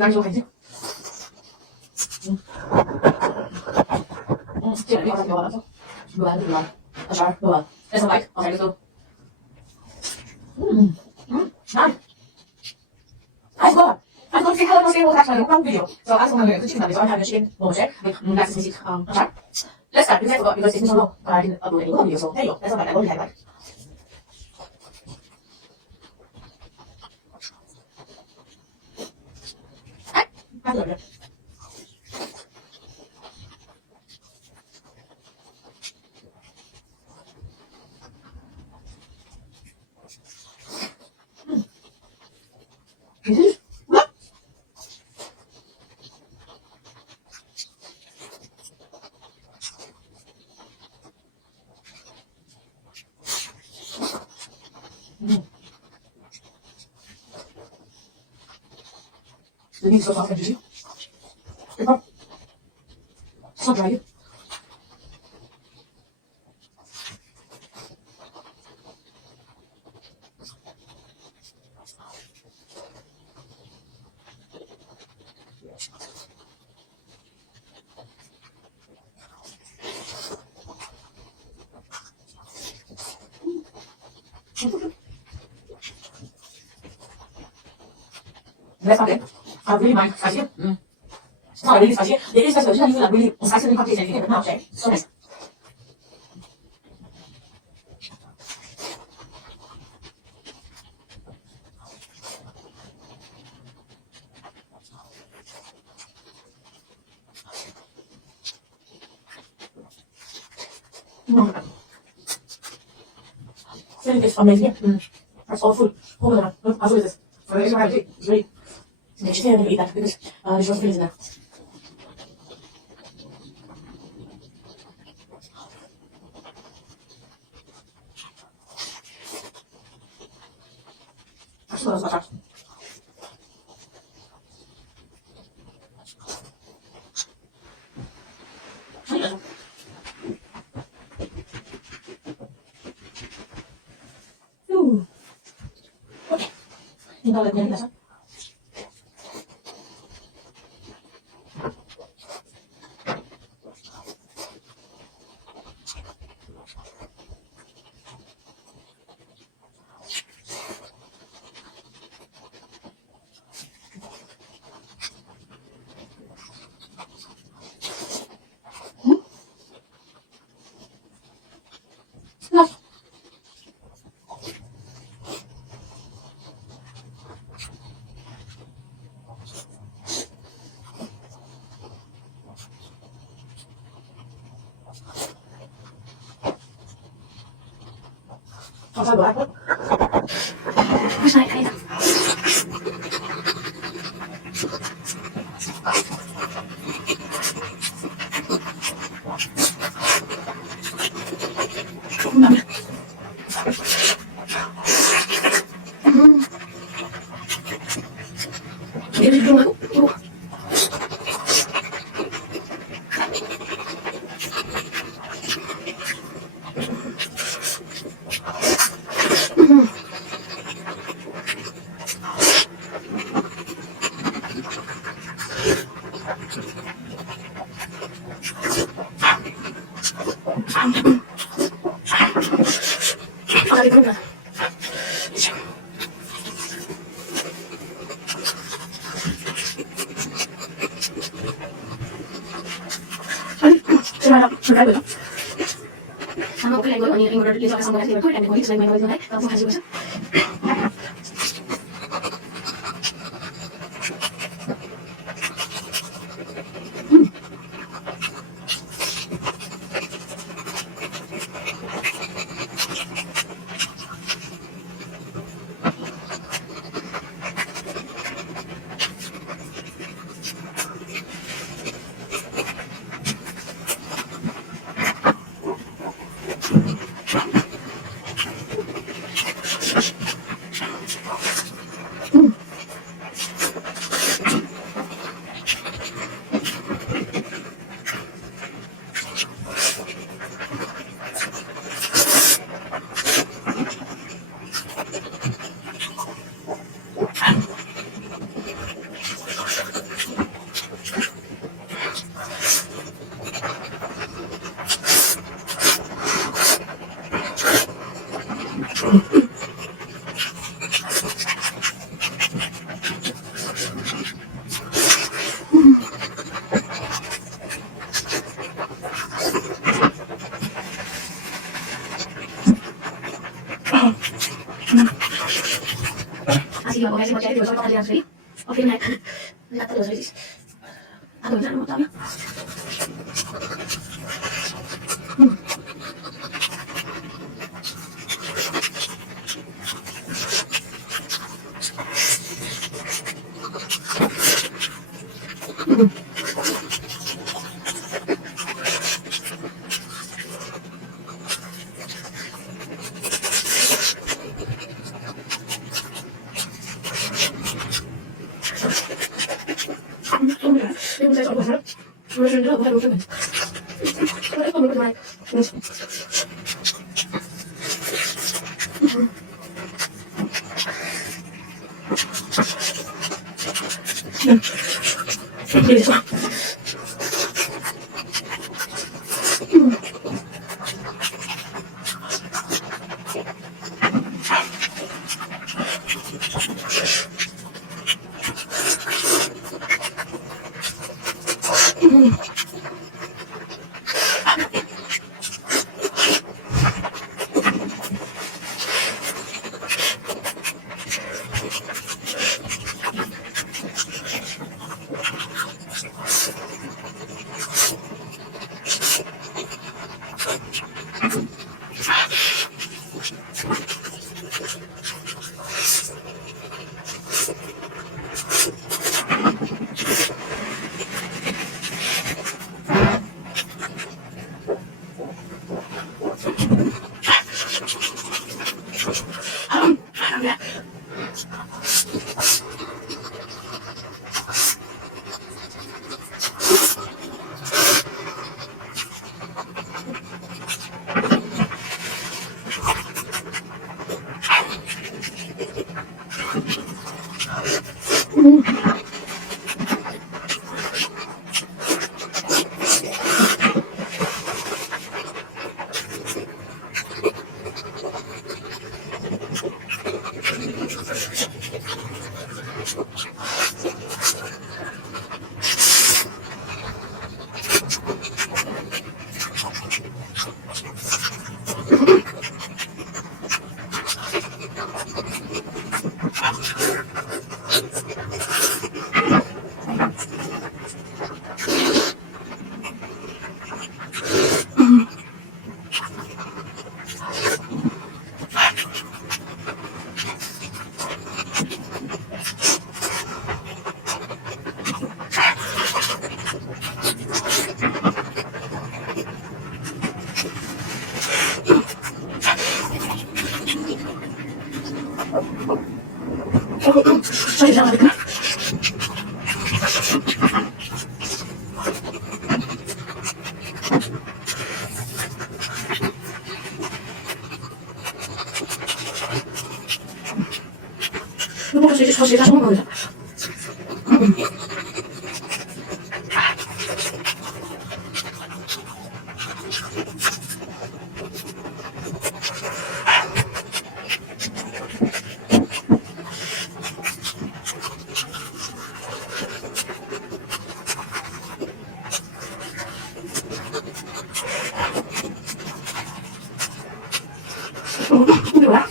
让你说开心。这个地方给我了，录完，12录完，Let's like OK let's go。nice。I got see how much people actually one video. So as long as the chicken is on have chicken more share with next visit sorry. Let's start because it's so long. I didn't upload any more video so there you go. That's all I only had like. I love it. What? The meat is so soft and juicy. It's not dry either. That's not it. I really mind spicy. It's not really spicy. It is spicy, but you feel like really spicy and taste anything in the mouth, okay? So nice. Feeling is amazing. That's all food. Hold on, look, as well as this. So it's really, really delicious. I'm going to eat that because there's lots of feelings in there. That's what I was about to ask. Okay. Tinggal lihat biasa. sao đồ ăn hết. Mas naik kayak Jadi di rumah aku. Ada di rumah. Saya nak berkata. Sama ko lagi ang ingin order dito sa kasama kasi ko dan ko dito sa mga mga tapos kasi ko. Así que si porque yo soy para salir. O final, la tarde de a dónde no está bien. Yung saya soal pasal, sudah bukan bukan. Kalau itu menurut saya, ini so. 这也让我看。那我谁朝谁家什么东西？不有了。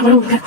我看，